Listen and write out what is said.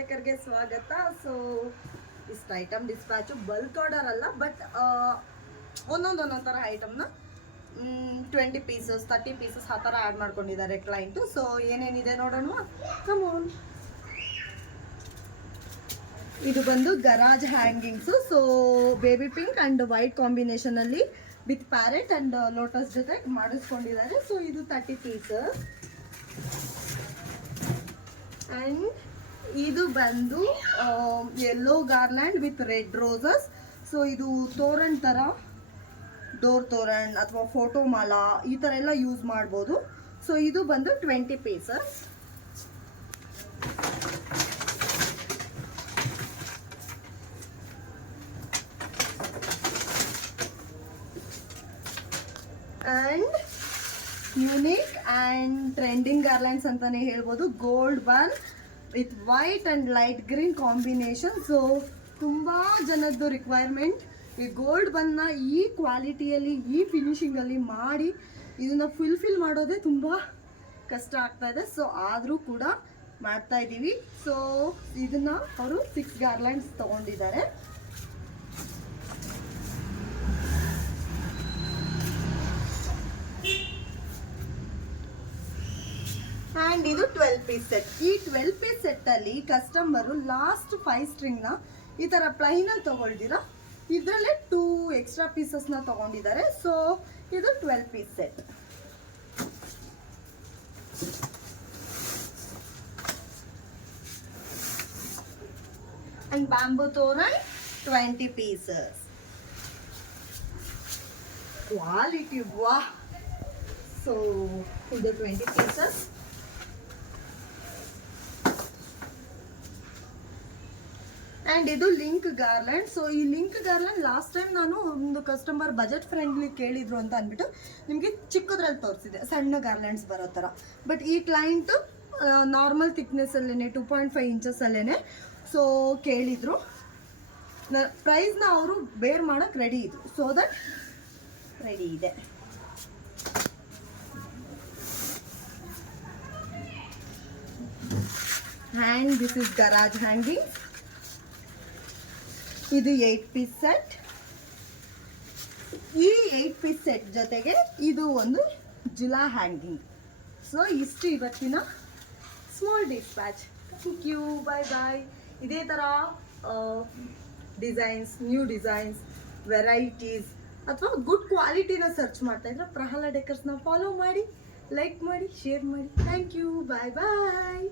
ಡೆಕರ್ಗೆ ಸ್ವಾಗತ. ಸೊ ಇಷ್ಟು item ಡಿಸ್ಪ್ಯಾಚು bulk order ಅಲ್ಲ, ಬಟ್ ಒಂದೊಂದು ಥರ ಐಟಮ್ನ 20 ಪೀಸಸ್ 30 ಪೀಸಸ್ ಆ ಥರ ಆ್ಯಡ್ ಮಾಡ್ಕೊಂಡಿದ್ದಾರೆ ಕ್ಲೈಂಟು. ಸೊ ಏನೇನಿದೆ ನೋಡೋಣ, ಕಮೋನ್. ಇದು ಬಂದು garage hangings. So baby pink and white ಕಾಂಬಿನೇಷನಲ್ಲಿ ವಿತ್ ಪ್ಯಾರೆಟ್ ಆ್ಯಂಡ್ ಲೋಟಸ್ ಜೊತೆ ಮಾಡಿಸ್ಕೊಂಡಿದ್ದಾರೆ. ಸೊ ಇದು 30 ಪೀಸಸ್. ಆ್ಯಂಡ್ ಇದು ಬಂದು yellow garland with red roses. So ಇದು ತೋರಣ್ ಥರ, ಡೋರ್ ತೋರಣ್ ಅಥವಾ ಫೋಟೋ ಮಾಲಾ ಈ ಥರ ಎಲ್ಲ ಯೂಸ್ ಮಾಡ್ಬೋದು. ಸೊ ಇದು ಬಂದು 20 pieces. And unique and trending garlands ಅಂತಲೇ ಹೇಳ್ಬೋದು. Gold bun with white and light green combination. So ತುಂಬ ಜನದ್ದು ರಿಕ್ವೈರ್ಮೆಂಟ್ ಈ ಗೋಲ್ಡ್ ಬನ್ನ ಈ ಕ್ವಾಲಿಟಿಯಲ್ಲಿ ಈ ಫಿನಿಶಿಂಗಲ್ಲಿ ಮಾಡಿ ಇದನ್ನು ಫುಲ್ಫಿಲ್ ಮಾಡೋದೇ ತುಂಬ ಕಷ್ಟ ಆಗ್ತಾಯಿದೆ. ಸೊ ಆದರೂ ಕೂಡ ಮಾಡ್ತಾ ಇದ್ದೀವಿ. ಸೊ ಇದನ್ನು ಅವರು 6 ಗಾರ್ಲ್ಯಾಂಡ್ಸ್ ತೊಗೊಂಡಿದ್ದಾರೆ. ಆ್ಯಂಡ್ ಇದು 12 ಪೀಸ್ ಸೆಟ್. ಈ 12 ಪೀಸ್ ಸೆಟ್ಟಲ್ಲಿ ಕಸ್ಟಮರು ಲಾಸ್ಟ್ 5 ಸ್ಟ್ರಿಂಗ್ನ ಈ ಥರ ಪ್ಲೈನಲ್ಲಿ ತೊಗೊಳ್ದಿರ ಇದರಲ್ಲೇ 2 ಎಕ್ಸ್ಟ್ರಾ ಪೀಸಸ್ನ ತೊಗೊಂಡಿದ್ದಾರೆ. ಸೊ ಇದು 12 piece set. And bamboo toran 20 pieces. Quality ವಾ. ಸೊ ಇದು 20 ಪೀಸಸ್. ಆ್ಯಂಡ್ ಇದು ಲಿಂಕ್ ಗಾರ್ಲ್ಯಾಂಡ್. ಸೊ ಈ ಲಿಂಕ್ ಗಾರ್ಲ್ಯಾಂಡ್ ಲಾಸ್ಟ್ ಟೈಮ್ ನಾನು ಒಂದು ಕಸ್ಟಮರ್ ಬಜೆಟ್ ಫ್ರೆಂಡ್ಲಿ ಕೇಳಿದ್ರು ಅಂತ ಅಂದ್ಬಿಟ್ಟು ನಿಮಗೆ ಚಿಕ್ಕದ್ರಲ್ಲಿ ತೋರಿಸಿದೆ, ಸಣ್ಣ ಗಾರ್ಲ್ಯಾಂಡ್ಸ್ ಬರೋ ಥರ. ಬಟ್ ಈ ಕ್ಲೈಂಟು ನಾರ್ಮಲ್ ಥಿಕ್ನೆಸ್ಸಲ್ಲೇ 2.5 ಇಂಚಸ್ಸಲ್ಲೇ ಸೊ ಕೇಳಿದರು. ಪ್ರೈಸ್ನ ಅವರು ಬೇರ್ ಮಾಡೋಕ್ಕೆ ರೆಡಿ ಇದ್ರು. ಸೊ ದಟ್ ರೆಡಿ ಇದೆ. And this is garage hanging. ಇದು 8 ಪೀಸ್ ಸೆಟ್. ಈ 8 ಪೀಸ್ ಸೆಟ್ ಜೊತೆಗೆ ಇದು ಒಂದು ಜುಲಾ ಹ್ಯಾಂಗಿಂಗ್. ಸೊ ಇಷ್ಟು ಇವತ್ತಿನ small dispatch. Thank you, bye bye. ಇದೇ ಥರ ಡಿಸೈನ್ಸ್, ನ್ಯೂ ಡಿಸೈನ್ಸ್, ವೆರೈಟೀಸ್ ಅಥವಾ ಗುಡ್ ಕ್ವಾಲಿಟಿನ ಸರ್ಚ್ ಮಾಡ್ತಾ ಇದ್ರೆ ಪ್ರಹ್ಲಾದ್ ಡೆಕರ್ಸ್ನ ಫಾಲೋ ಮಾಡಿ, ಲೈಕ್ ಮಾಡಿ, ಶೇರ್ ಮಾಡಿ. Thank you, bye bye.